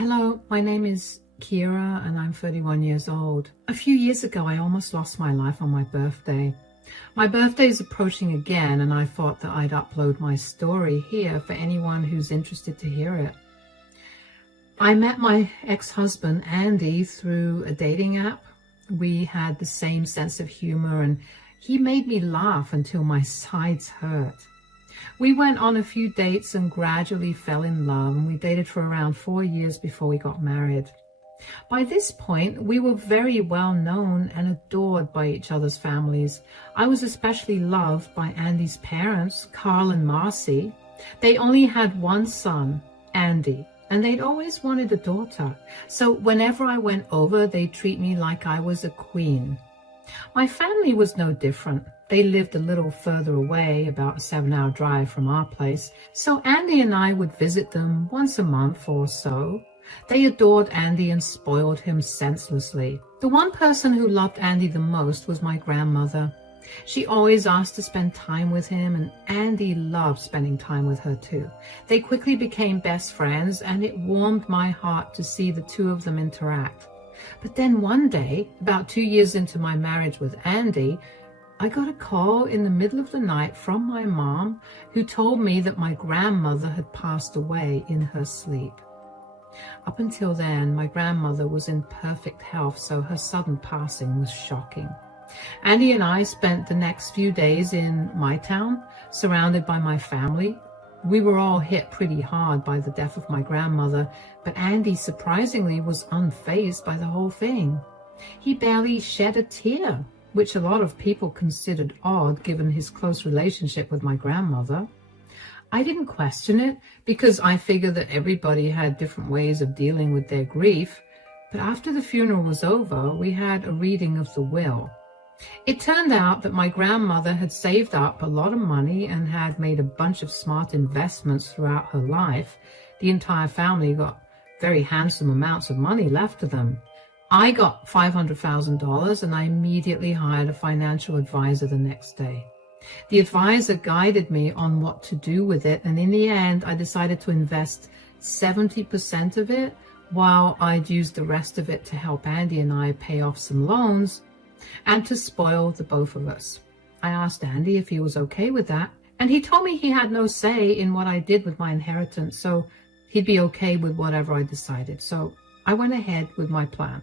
Hello, my name is Kira and I'm 31 years old. A few years ago, I almost lost my life on my birthday. My birthday is approaching again and I thought that I'd upload my story here for anyone who's interested to hear it. I met my ex-husband, Andy, through a dating app. We had the same sense of humor and he made me laugh until my sides hurt. We went on a few dates and gradually fell in love, and we dated for around 4 years before we got married. By this point, we were very well known and adored by each other's families. I was especially loved by Andy's parents, Carl and Marcy. They only had one son, Andy, and they'd always wanted a daughter. So whenever I went over, they'd treat me like I was a queen. My family was no different. They lived a little further away, about a 7-hour drive from our place, so Andy and I would visit them once a month or so. They adored Andy and spoiled him senselessly. The one person who loved Andy the most was my grandmother. She always asked to spend time with him, and Andy loved spending time with her too. They quickly became best friends, and it warmed my heart to see the two of them interact. But then one day, about 2 years into my marriage with Andy, I got a call in the middle of the night from my mom, who told me that my grandmother had passed away in her sleep. Up until then, my grandmother was in perfect health, so her sudden passing was shocking. Andy and I spent the next few days in my town, surrounded by my family. We were all hit pretty hard by the death of my grandmother, but Andy surprisingly was unfazed by the whole thing. He barely shed a tear, which a lot of people considered odd given his close relationship with my grandmother. I didn't question it because I figured that everybody had different ways of dealing with their grief, but after the funeral was over, we had a reading of the will. It turned out that my grandmother had saved up a lot of money and had made a bunch of smart investments throughout her life. The entire family got very handsome amounts of money left to them. I got $500,000 and I immediately hired a financial advisor the next day. The advisor guided me on what to do with it, and in the end, I decided to invest 70% of it while I'd use the rest of it to help Andy and I pay off some loans and to spoil the both of us. I asked Andy if he was okay with that, and he told me he had no say in what I did with my inheritance, so he'd be okay with whatever I decided. So I went ahead with my plan.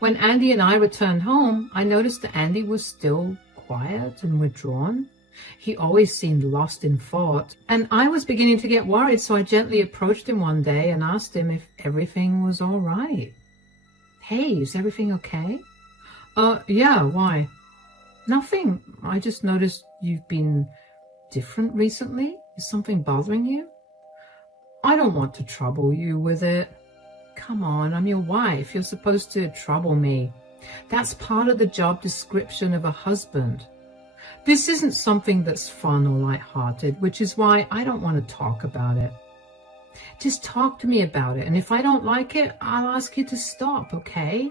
When Andy and I returned home, I noticed that Andy was still quiet and withdrawn. He always seemed lost in thought, and I was beginning to get worried, so I gently approached him one day and asked him if everything was all right. Hey, is everything okay? Yeah, why? Nothing. I just noticed you've been different recently. Is something bothering you? I don't want to trouble you with it. Come on, I'm your wife. You're supposed to trouble me. That's part of the job description of a husband. This isn't something that's fun or lighthearted, which is why I don't want to talk about it. Just talk to me about it, and if I don't like it, I'll ask you to stop, okay?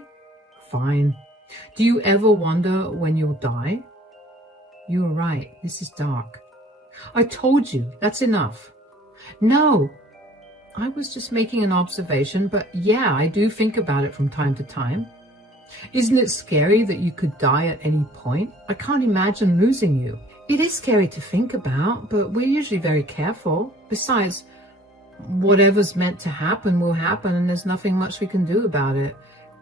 Fine. Do you ever wonder when you'll die? You were right. This is dark. I told you. That's enough. No. I was just making an observation, but yeah, I do think about it from time to time. Isn't it scary that you could die at any point? I can't imagine losing you. It is scary to think about, but we're usually very careful. Besides, whatever's meant to happen will happen, and there's nothing much we can do about it.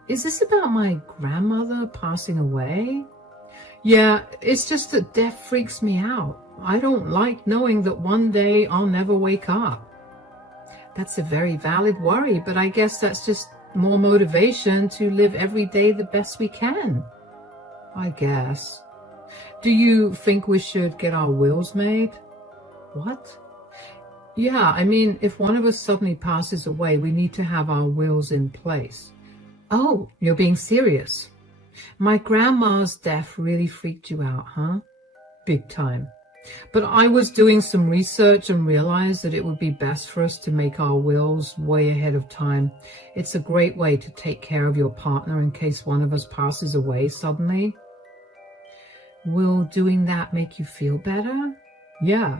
Is this about my grandmother passing away? Yeah, it's just that death freaks me out. I don't like knowing that one day I'll never wake up. That's a very valid worry, but I guess that's just more motivation to live every day the best we can. I guess. Do you think we should get our wills made? What? Yeah, I mean, if one of us suddenly passes away, we need to have our wills in place. Oh, you're being serious. My grandma's death really freaked you out, huh? Big time. But I was doing some research and realized that it would be best for us to make our wills way ahead of time. It's a great way to take care of your partner in case one of us passes away suddenly. Will doing that make you feel better? Yeah.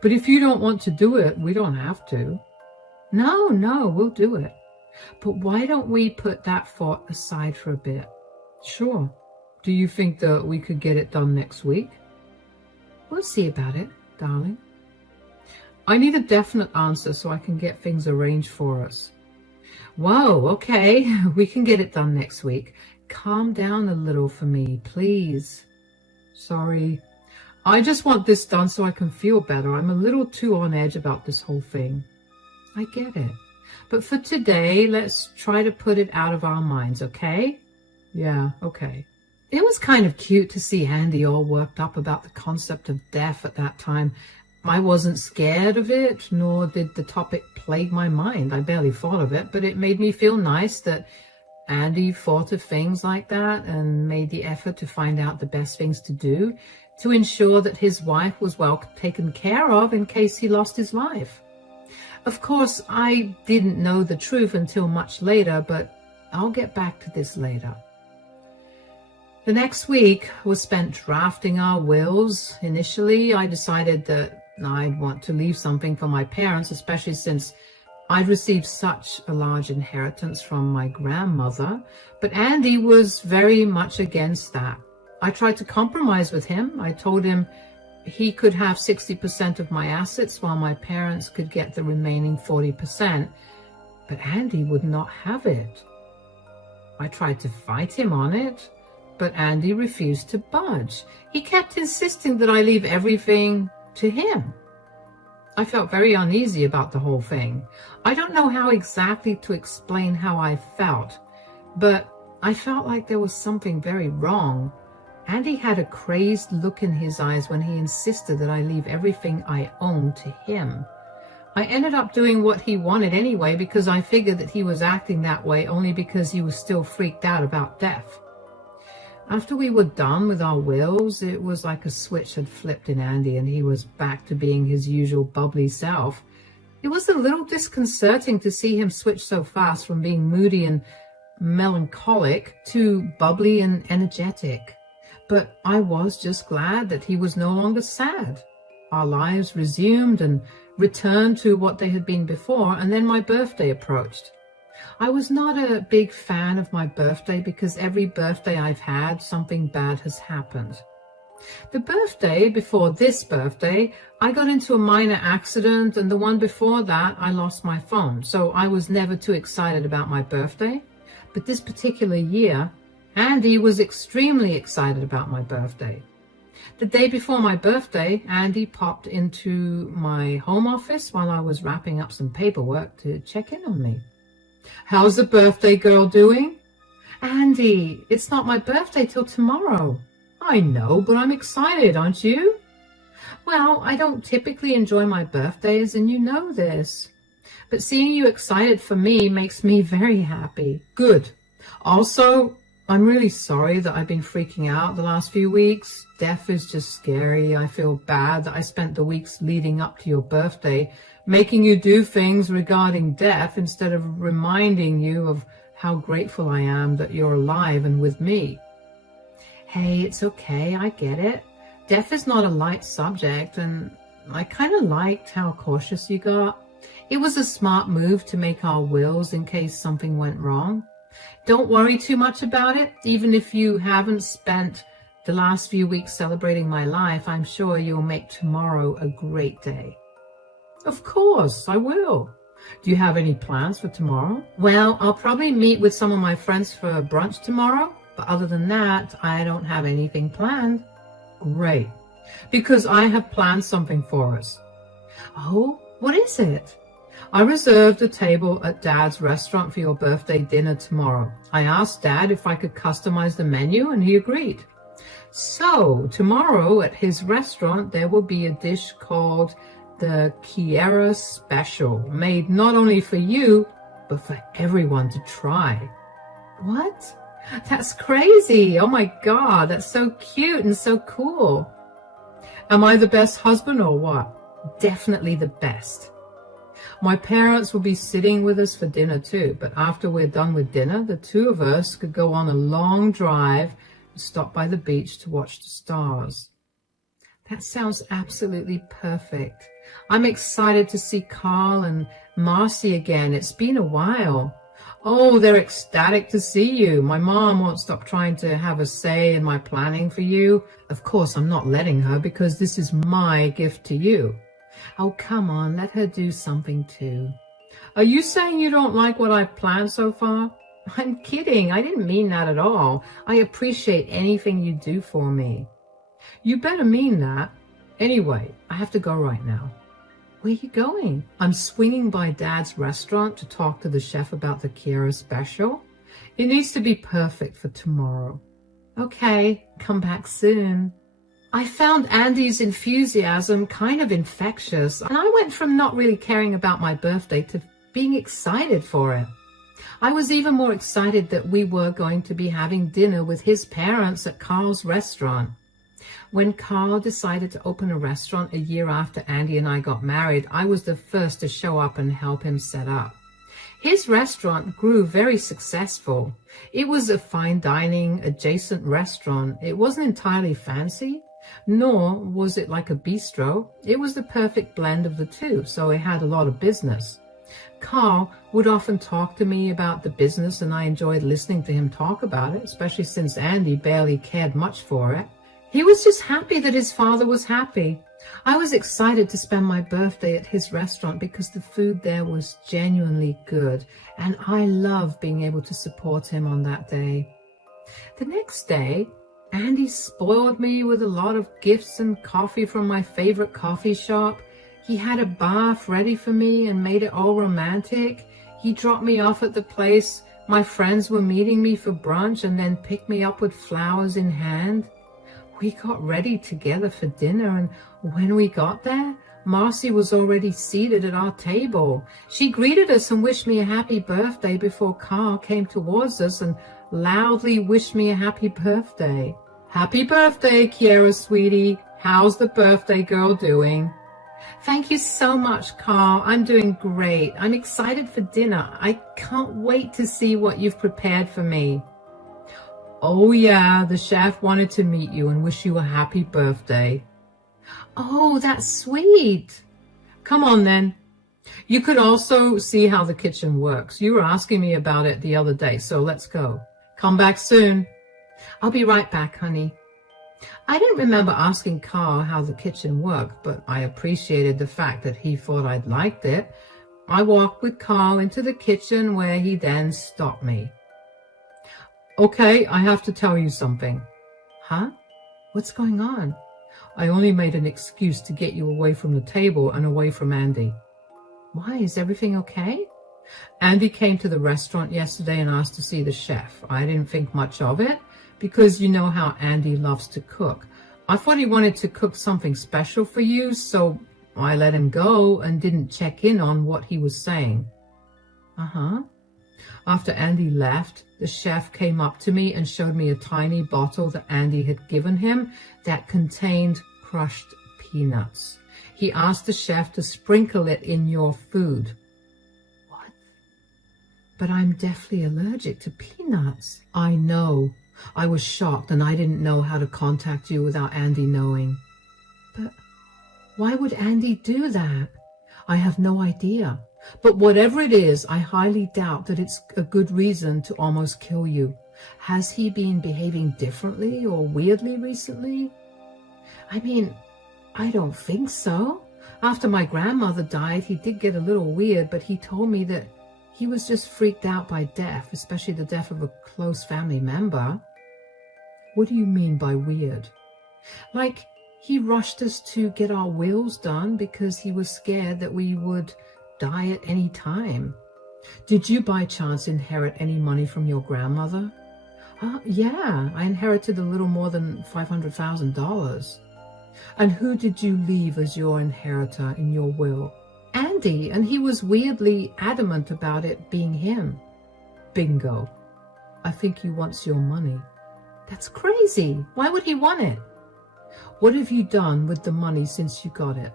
But if you don't want to do it, we don't have to. No, we'll do it. But why don't we put that thought aside for a bit? Sure. Do you think that we could get it done next week? We'll see about it, darling. I need a definite answer so I can get things arranged for us. Whoa, okay, we can get it done next week. Calm down a little for me, please. Sorry. I just want this done so I can feel better. I'm a little too on edge about this whole thing. I get it. But for today, let's try to put it out of our minds, okay? Yeah, okay. It was kind of cute to see Andy all worked up about the concept of death at that time. I wasn't scared of it, nor did the topic plague my mind. I barely thought of it, but it made me feel nice that Andy thought of things like that and made the effort to find out the best things to do to ensure that his wife was well taken care of in case he lost his life. Of course, I didn't know the truth until much later, but I'll get back to this later. The next week was spent drafting our wills. Initially, I decided that I'd want to leave something for my parents, especially since I'd received such a large inheritance from my grandmother, but Andy was very much against that. I tried to compromise with him. I told him he could have 60% of my assets while my parents could get the remaining 40%, but Andy would not have it. I tried to fight him on it, but Andy refused to budge. He kept insisting that I leave everything to him. I felt very uneasy about the whole thing. I don't know how exactly to explain how I felt, but I felt like there was something very wrong. Andy had a crazed look in his eyes when he insisted that I leave everything I owned to him. I ended up doing what he wanted anyway because I figured that he was acting that way only because he was still freaked out about death. After we were done with our wills, it was like a switch had flipped in Andy and he was back to being his usual bubbly self. It was a little disconcerting to see him switch so fast from being moody and melancholic to bubbly and energetic. But I was just glad that he was no longer sad. Our lives resumed and returned to what they had been before, and then my birthday approached. I was not a big fan of my birthday because every birthday I've had, something bad has happened. The birthday before this birthday, I got into a minor accident, and the one before that, I lost my phone. So I was never too excited about my birthday. But this particular year, Andy was extremely excited about my birthday. The day before my birthday, Andy popped into my home office while I was wrapping up some paperwork to check in on me. How's the birthday girl doing? Andy, it's not my birthday till tomorrow. I know, but I'm excited, aren't you? Well, I don't typically enjoy my birthdays, and you know this. But seeing you excited for me makes me very happy. Good. Also, I'm really sorry that I've been freaking out the last few weeks. Death is just scary. I feel bad that I spent the weeks leading up to your birthday making you do things regarding death instead of reminding you of how grateful I am that you're alive and with me. Hey, it's okay. I get it. Death is not a light subject, and I kind of liked how cautious you got. It was a smart move to make our wills in case something went wrong. Don't worry too much about it. Even if you haven't spent the last few weeks celebrating my life, I'm sure you'll make tomorrow a great day. Of course, I will. Do you have any plans for tomorrow? Well, I'll probably meet with some of my friends for brunch tomorrow, but other than that, I don't have anything planned. Great, because I have planned something for us. Oh, what is it? I reserved a table at Dad's restaurant for your birthday dinner tomorrow. I asked Dad if I could customize the menu, and he agreed. So, tomorrow at his restaurant, there will be a dish called the Kiera Special, made not only for you, but for everyone to try. What? That's crazy. Oh my God, that's so cute and so cool. Am I the best husband or what? Definitely the best. My parents will be sitting with us for dinner too, but after we're done with dinner, the two of us could go on a long drive and stop by the beach to watch the stars. That sounds absolutely perfect. I'm excited to see Carl and Marcy again. It's been a while. Oh, they're ecstatic to see you. My mom won't stop trying to have a say in my planning for you. Of course, I'm not letting her because this is my gift to you. Oh, come on, let her do something too. Are you saying you don't like what I've planned so far? I'm kidding. I didn't mean that at all. I appreciate anything you do for me. You better mean that. Anyway, I have to go right now. Where are you going? I'm swinging by Dad's restaurant to talk to the chef about the Kiera special. It needs to be perfect for tomorrow. Okay, come back soon. I found Andy's enthusiasm kind of infectious, and I went from not really caring about my birthday to being excited for it. I was even more excited that we were going to be having dinner with his parents at Carl's restaurant. When Carl decided to open a restaurant a year after Andy and I got married, I was the first to show up and help him set up. His restaurant grew very successful. It was a fine dining adjacent restaurant. It wasn't entirely fancy, nor was it like a bistro. It was the perfect blend of the two, so it had a lot of business. Carl would often talk to me about the business, and I enjoyed listening to him talk about it, especially since Andy barely cared much for it. He was just happy that his father was happy. I was excited to spend my birthday at his restaurant because the food there was genuinely good, and I loved being able to support him on that day. The next day, Andy spoiled me with a lot of gifts and coffee from my favorite coffee shop. He had a bath ready for me and made it all romantic. He dropped me off at the place my friends were meeting me for brunch and then picked me up with flowers in hand. We got ready together for dinner, and when we got there, Marcy was already seated at our table. She greeted us and wished me a happy birthday before Carl came towards us and loudly wished me a happy birthday. Happy birthday, Kiera, sweetie. How's the birthday girl doing? Thank you so much, Carl. I'm doing great. I'm excited for dinner. I can't wait to see what you've prepared for me. Oh yeah, the chef wanted to meet you and wish you a happy birthday. Oh, that's sweet. Come on then. You could also see how the kitchen works. You were asking me about it the other day, so let's go. Come back soon. I'll be right back, honey. I didn't remember asking Carl how the kitchen worked, but I appreciated the fact that he thought I'd liked it. I walked with Carl into the kitchen where he then stopped me. Okay, I have to tell you something. Huh? What's going on? I only made an excuse to get you away from the table and away from Andy. Why, is everything okay? Andy came to the restaurant yesterday and asked to see the chef. I didn't think much of it because you know how Andy loves to cook. I thought he wanted to cook something special for you, so I let him go and didn't check in on what he was saying. Uh-huh. After Andy left, the chef came up to me and showed me a tiny bottle that Andy had given him that contained crushed peanuts. He asked the chef to sprinkle it in your food. What? But I'm deathly allergic to peanuts. I know. I was shocked and I didn't know how to contact you without Andy knowing. But why would Andy do that? I have no idea. But whatever it is, I highly doubt that it's a good reason to almost kill you. Has he been behaving differently or weirdly recently? I mean, I don't think so. After my grandmother died, he did get a little weird, but he told me that he was just freaked out by death, especially the death of a close family member. What do you mean by weird? Like, he rushed us to get our wills done because he was scared that we would die at any time. Did you by chance inherit any money from your grandmother? Yeah, I inherited a little more than $500,000. And who did you leave as your inheritor in your will? Andy, and he was weirdly adamant about it being him. Bingo. I think he wants your money. That's crazy. Why would he want it? What have you done with the money since you got it?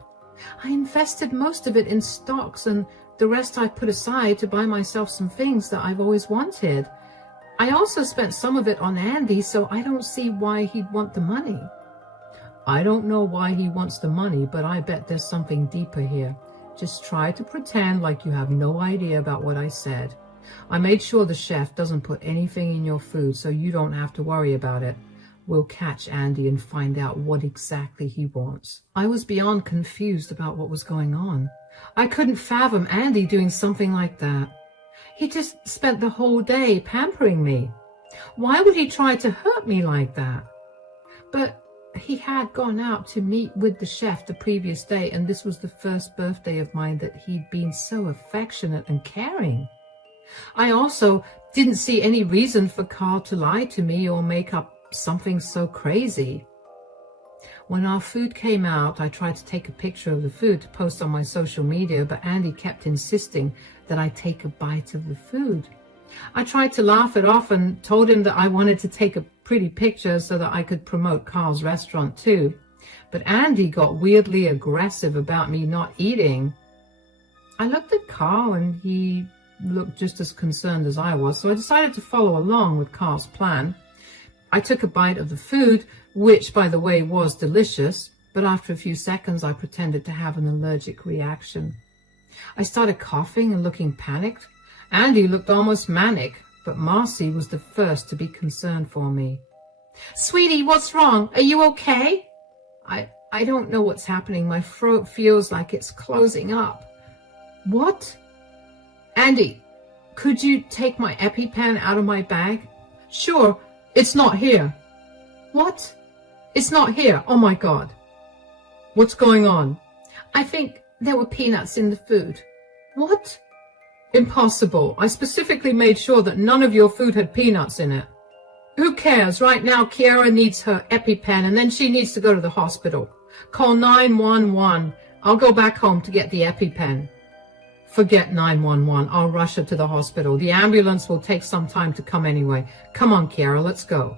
I invested most of it in stocks, and the rest I put aside to buy myself some things that I've always wanted. I also spent some of it on Andy, so I don't see why he'd want the money. I don't know why he wants the money, but I bet there's something deeper here. Just try to pretend like you have no idea about what I said. I made sure the chef doesn't put anything in your food, so you don't have to worry about it. We'll catch Andy and find out what exactly he wants." I was beyond confused about what was going on. I couldn't fathom Andy doing something like that. He just spent the whole day pampering me. Why would he try to hurt me like that? But he had gone out to meet with the chef the previous day, and this was the first birthday of mine that he'd been so affectionate and caring. I also didn't see any reason for Carl to lie to me or make up something so crazy. When our food came out, I tried to take a picture of the food to post on my social media, but Andy kept insisting that I take a bite of the food. I tried to laugh it off and told him that I wanted to take a pretty picture so that I could promote Carl's restaurant too. But Andy got weirdly aggressive about me not eating. I looked at Carl and he looked just as concerned as I was, so I decided to follow along with Carl's plan. I took a bite of the food, which, by the way, was delicious, but after a few seconds I pretended to have an allergic reaction. I started coughing and looking panicked. Andy looked almost manic, but Marcy was the first to be concerned for me. "Sweetie, what's wrong? Are you okay?" I don't know what's happening. My throat feels like it's closing up." "What?" "Andy, could you take my EpiPen out of my bag?" "Sure, it's not here." "What? It's not here? Oh my God." "What's going on?" "I think there were peanuts in the food." "What?" "Impossible. I specifically made sure that none of your food had peanuts in it." "Who cares? Right now, Kiara needs her EpiPen, and then she needs to go to the hospital. Call 911. I'll go back home to get the EpiPen." "Forget 911. I'll rush her to the hospital. The ambulance will take some time to come anyway. Come on, Kiara, let's go."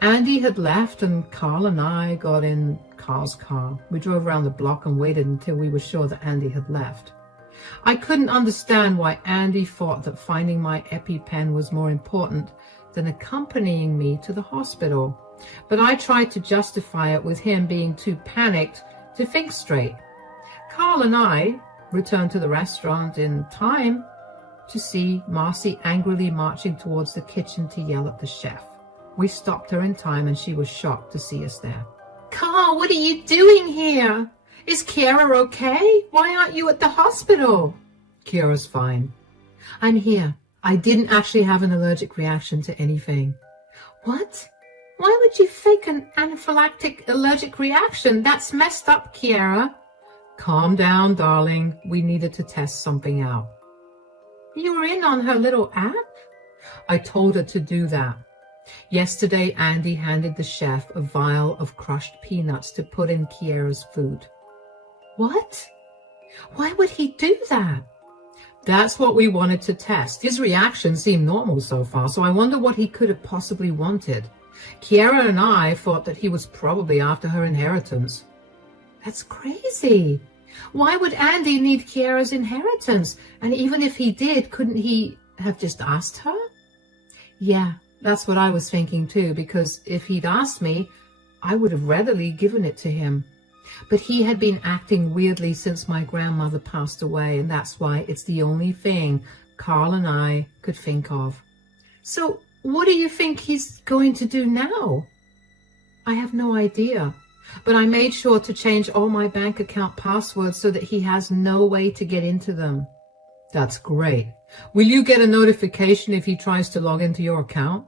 Andy had left, and Carl and I got in Carl's car. We drove around the block and waited until we were sure that Andy had left. I couldn't understand why Andy thought that finding my EpiPen was more important than accompanying me to the hospital, but I tried to justify it with him being too panicked to think straight. Carl and I returned to the restaurant in time to see Marcy angrily marching towards the kitchen to yell at the chef. We stopped her in time and she was shocked to see us there. "Carl, what are you doing here? Is Kiara okay? Why aren't you at the hospital?" "Kiara's fine." "I'm here. I didn't actually have an allergic reaction to anything." "What? Why would you fake an anaphylactic allergic reaction? That's messed up, Kiara." "Calm down, darling. We needed to test something out." "You were in on her little app?" "I told her to do that. Yesterday, Andy handed the chef a vial of crushed peanuts to put in Kiara's food." "What? Why would he do that?" "That's what we wanted to test. His reaction seemed normal so far, so I wonder what he could have possibly wanted. Kiara and I thought that he was probably after her inheritance." "That's crazy. Why would Andy need Kiara's inheritance? And even if he did, couldn't he have just asked her?" "Yeah, that's what I was thinking too, because if he'd asked me, I would have readily given it to him. But he had been acting weirdly since my grandmother passed away, and that's why it's the only thing Carl and I could think of." "So what do you think he's going to do now?" "I have no idea, but I made sure to change all my bank account passwords so that he has no way to get into them." "That's great. Will you get a notification if he tries to log into your account?"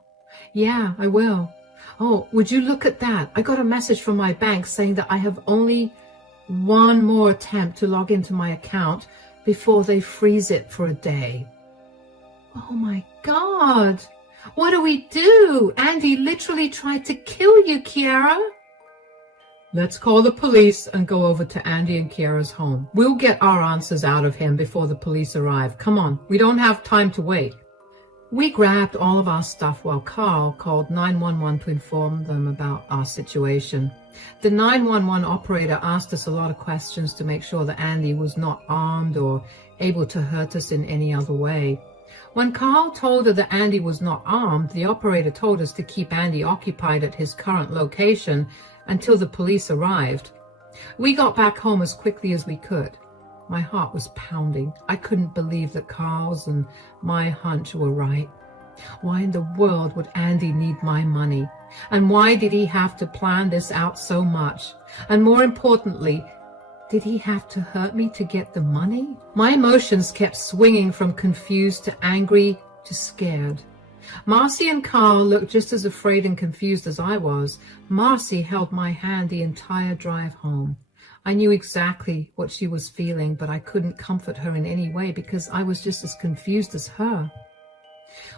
"Yeah, I will. Oh, would you look at that? I got a message from my bank saying that I have only one more attempt to log into my account before they freeze it for a day." "Oh my God. What do we do? Andy literally tried to kill you, Kiara." "Let's call the police and go over to Andy and Kiara's home. We'll get our answers out of him before the police arrive. Come on, we don't have time to wait." We grabbed all of our stuff while Carl called 911 to inform them about our situation. The 911 operator asked us a lot of questions to make sure that Andy was not armed or able to hurt us in any other way. When Carl told her that Andy was not armed, the operator told us to keep Andy occupied at his current location until the police arrived. We got back home as quickly as we could. My heart was pounding. I couldn't believe that Carl's and my hunch were right. Why in the world would Andy need my money? And why did he have to plan this out so much? And more importantly, did he have to hurt me to get the money? My emotions kept swinging from confused to angry to scared. Marcy and Carl looked just as afraid and confused as I was. Marcy held my hand the entire drive home. I knew exactly what she was feeling, but I couldn't comfort her in any way because I was just as confused as her.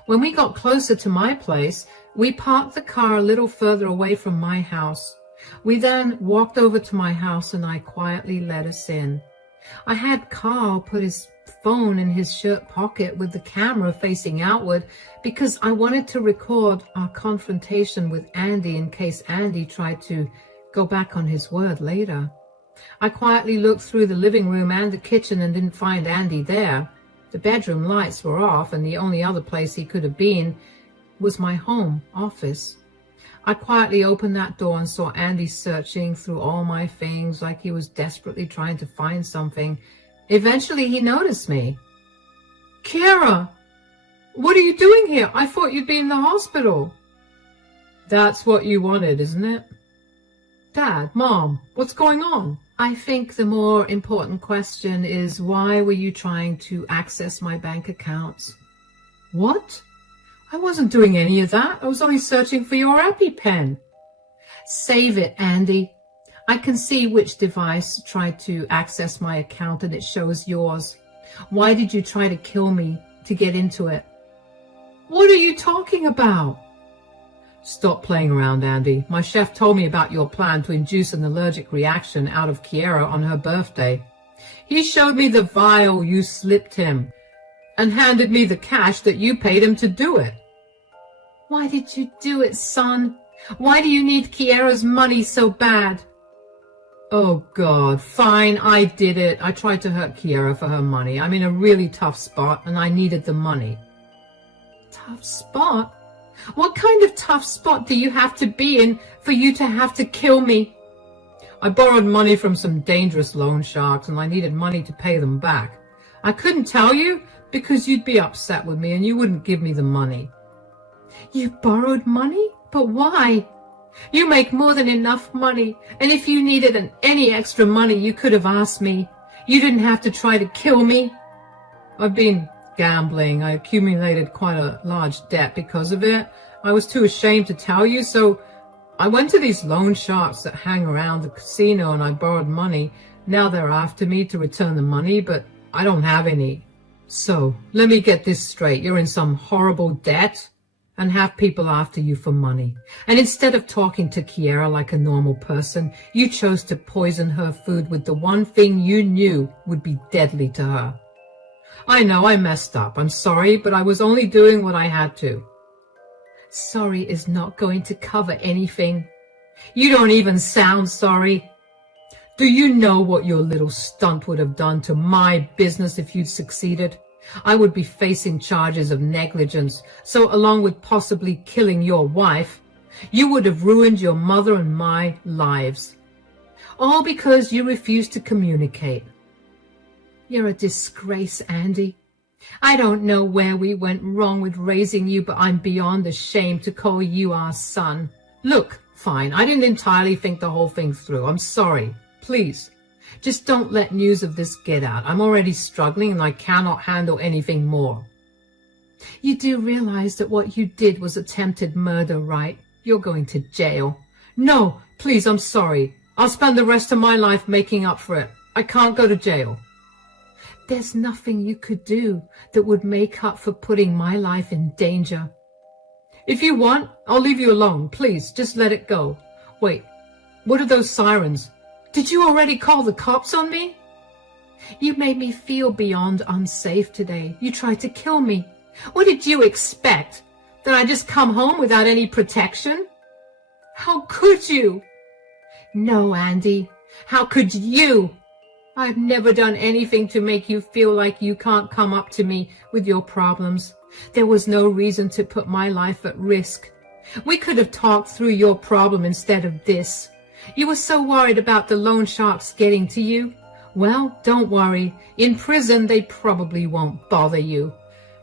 When we got closer to my place, we parked the car a little further away from my house. We then walked over to my house and I quietly let us in. I had Carl put his phone in his shirt pocket with the camera facing outward because I wanted to record our confrontation with Andy in case Andy tried to go back on his word later. I quietly looked through the living room and the kitchen and didn't find Andy there. The bedroom lights were off and the only other place he could have been was my home office. I quietly opened that door and saw Andy searching through all my things like he was desperately trying to find something. Eventually he noticed me. "Kiera, what are you doing here? I thought you'd be in the hospital." "That's what you wanted, isn't it?" "Dad, Mom, what's going on?" I think the more important question is, why were you trying to access my bank accounts? "What? I wasn't doing any of that. I was only searching for your EpiPen." "Save it, Andy. I can see which device tried to access my account and it shows yours. Why did you try to kill me to get into it?" "What are you talking about?" "Stop playing around, Andy. My chef told me about your plan to induce an allergic reaction out of Kiera on her birthday. He showed me the vial you slipped him and handed me the cash that you paid him to do it." "Why did you do it, son? Why do you need Kiera's money so bad?" "Oh, God, fine, I did it. I tried to hurt Kiera for her money. I'm in a really tough spot and I needed the money." "Tough spot? What kind of tough spot do you have to be in for you to have to kill me?" "I borrowed money from some dangerous loan sharks and I needed money to pay them back. I couldn't tell you because you'd be upset with me and you wouldn't give me the money." "You borrowed money? But why? You make more than enough money, and if you needed any extra money, you could have asked me. You didn't have to try to kill me." "I've been gambling. I accumulated quite a large debt because of it. I was too ashamed to tell you, so I went to these loan sharks that hang around the casino and I borrowed money. Now they're after me to return the money, but I don't have any. So, let me get this straight. You're in some horrible debt and have people after you for money. And instead of talking to Kiera like a normal person, you chose to poison her food with the one thing you knew would be deadly to her. I know I messed up. I'm sorry, but I was only doing what I had to." "Sorry is not going to cover anything. You don't even sound sorry. Do you know what your little stunt would have done to my business if you'd succeeded? I would be facing charges of negligence, so along with possibly killing your wife, you would have ruined your mother and my lives. All because you refused to communicate. You're a disgrace, Andy. I don't know where we went wrong with raising you, but I'm beyond ashamed to call you our son. Look, fine, I didn't entirely think the whole thing through. I'm sorry. Please, just don't let news of this get out. I'm already struggling and I cannot handle anything more." "You do realize that what you did was attempted murder, right? You're going to jail." "No, please, I'm sorry. I'll spend the rest of my life making up for it. I can't go to jail." "There's nothing you could do that would make up for putting my life in danger." "If you want, I'll leave you alone. Please, just let it go. Wait, what are those sirens? Did you already call the cops on me?" "You made me feel beyond unsafe today. You tried to kill me. What did you expect? That I just come home without any protection? How could you?" "No, Andy. How could you? I've never done anything to make you feel like you can't come up to me with your problems. There was no reason to put my life at risk. We could have talked through your problem instead of this. You were so worried about the loan sharks getting to you. Well, don't worry. In prison, they probably won't bother you.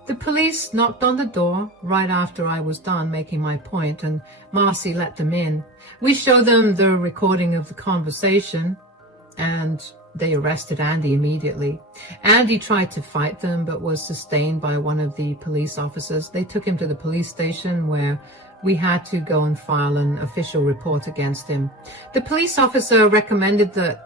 The police knocked on the door right after I was done making my point, and Marcy let them in. We showed them the recording of the conversation, and they arrested Andy immediately. Andy tried to fight them, but was sustained by one of the police officers. They took him to the police station, where we had to go and file an official report against him. The police officer recommended that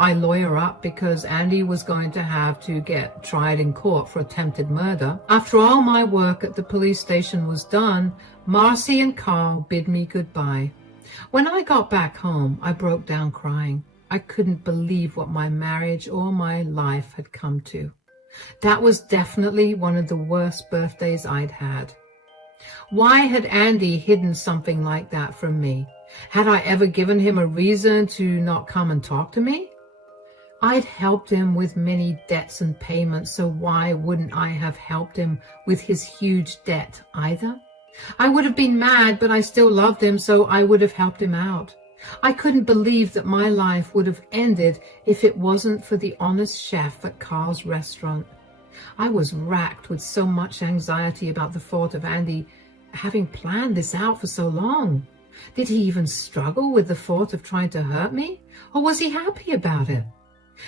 I lawyer up because Andy was going to have to get tried in court for attempted murder. After all my work at the police station was done, Marcy and Carl bid me goodbye. When I got back home, I broke down crying. I couldn't believe what my marriage or my life had come to. That was definitely one of the worst birthdays I'd had. Why had Andy hidden something like that from me? Had I ever given him a reason to not come and talk to me? I'd helped him with many debts and payments, so why wouldn't I have helped him with his huge debt either? I would have been mad, but I still loved him, so I would have helped him out. I couldn't believe that my life would have ended if it wasn't for the honest chef at Carl's restaurant. I was racked with so much anxiety about the thought of Andy having planned this out for so long. Did he even struggle with the thought of trying to hurt me, or was he happy about it?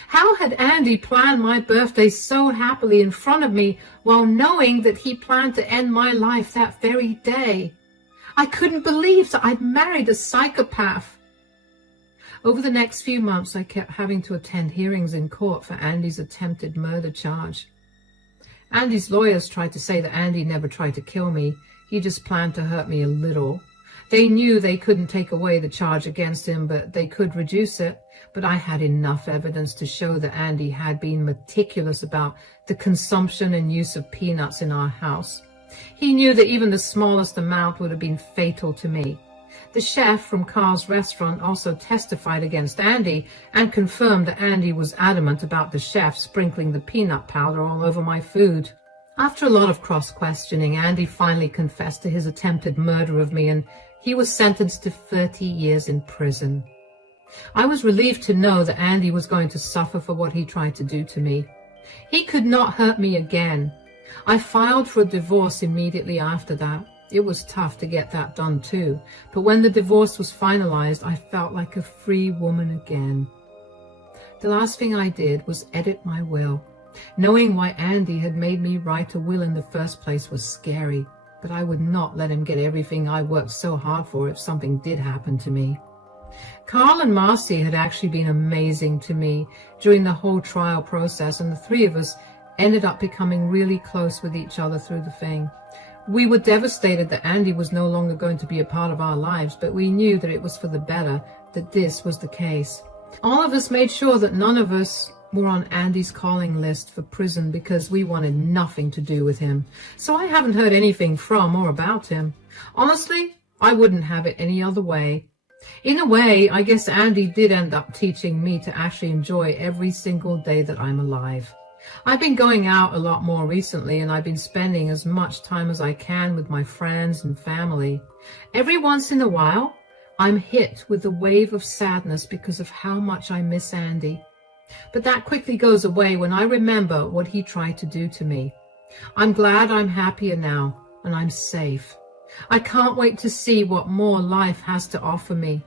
How had Andy planned my birthday so happily in front of me while knowing that he planned to end my life that very day? I couldn't believe that I'd married a psychopath. Over the next few months, I kept having to attend hearings in court for Andy's attempted murder charge. Andy's lawyers tried to say that Andy never tried to kill me. He just planned to hurt me a little. They knew they couldn't take away the charge against him, but they could reduce it. But I had enough evidence to show that Andy had been meticulous about the consumption and use of peanuts in our house. He knew that even the smallest amount would have been fatal to me. The chef from Carl's restaurant also testified against Andy and confirmed that Andy was adamant about the chef sprinkling the peanut powder all over my food. After a lot of cross-questioning, Andy finally confessed to his attempted murder of me, and he was sentenced to 30 years in prison. I was relieved to know that Andy was going to suffer for what he tried to do to me. He could not hurt me again. I filed for a divorce immediately after that. It was tough to get that done too, but when the divorce was finalized, I felt like a free woman again. The last thing I did was edit my will. Knowing why Andy had made me write a will in the first place was scary, but I would not let him get everything I worked so hard for if something did happen to me. Carl and Marcy had actually been amazing to me during the whole trial process, and the three of us ended up becoming really close with each other through the thing. We were devastated that Andy was no longer going to be a part of our lives, but we knew that it was for the better that this was the case. All of us made sure that none of us were on Andy's calling list for prison because we wanted nothing to do with him. So I haven't heard anything from or about him. Honestly, I wouldn't have it any other way. In a way, I guess Andy did end up teaching me to actually enjoy every single day that I'm alive. I've been going out a lot more recently, and I've been spending as much time as I can with my friends and family. Every once in a while, I'm hit with a wave of sadness because of how much I miss Andy. But that quickly goes away when I remember what he tried to do to me. I'm glad I'm happier now, and I'm safe. I can't wait to see what more life has to offer me.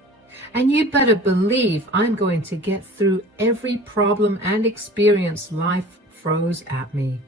And you better believe I'm going to get through every problem and experience life throws at me.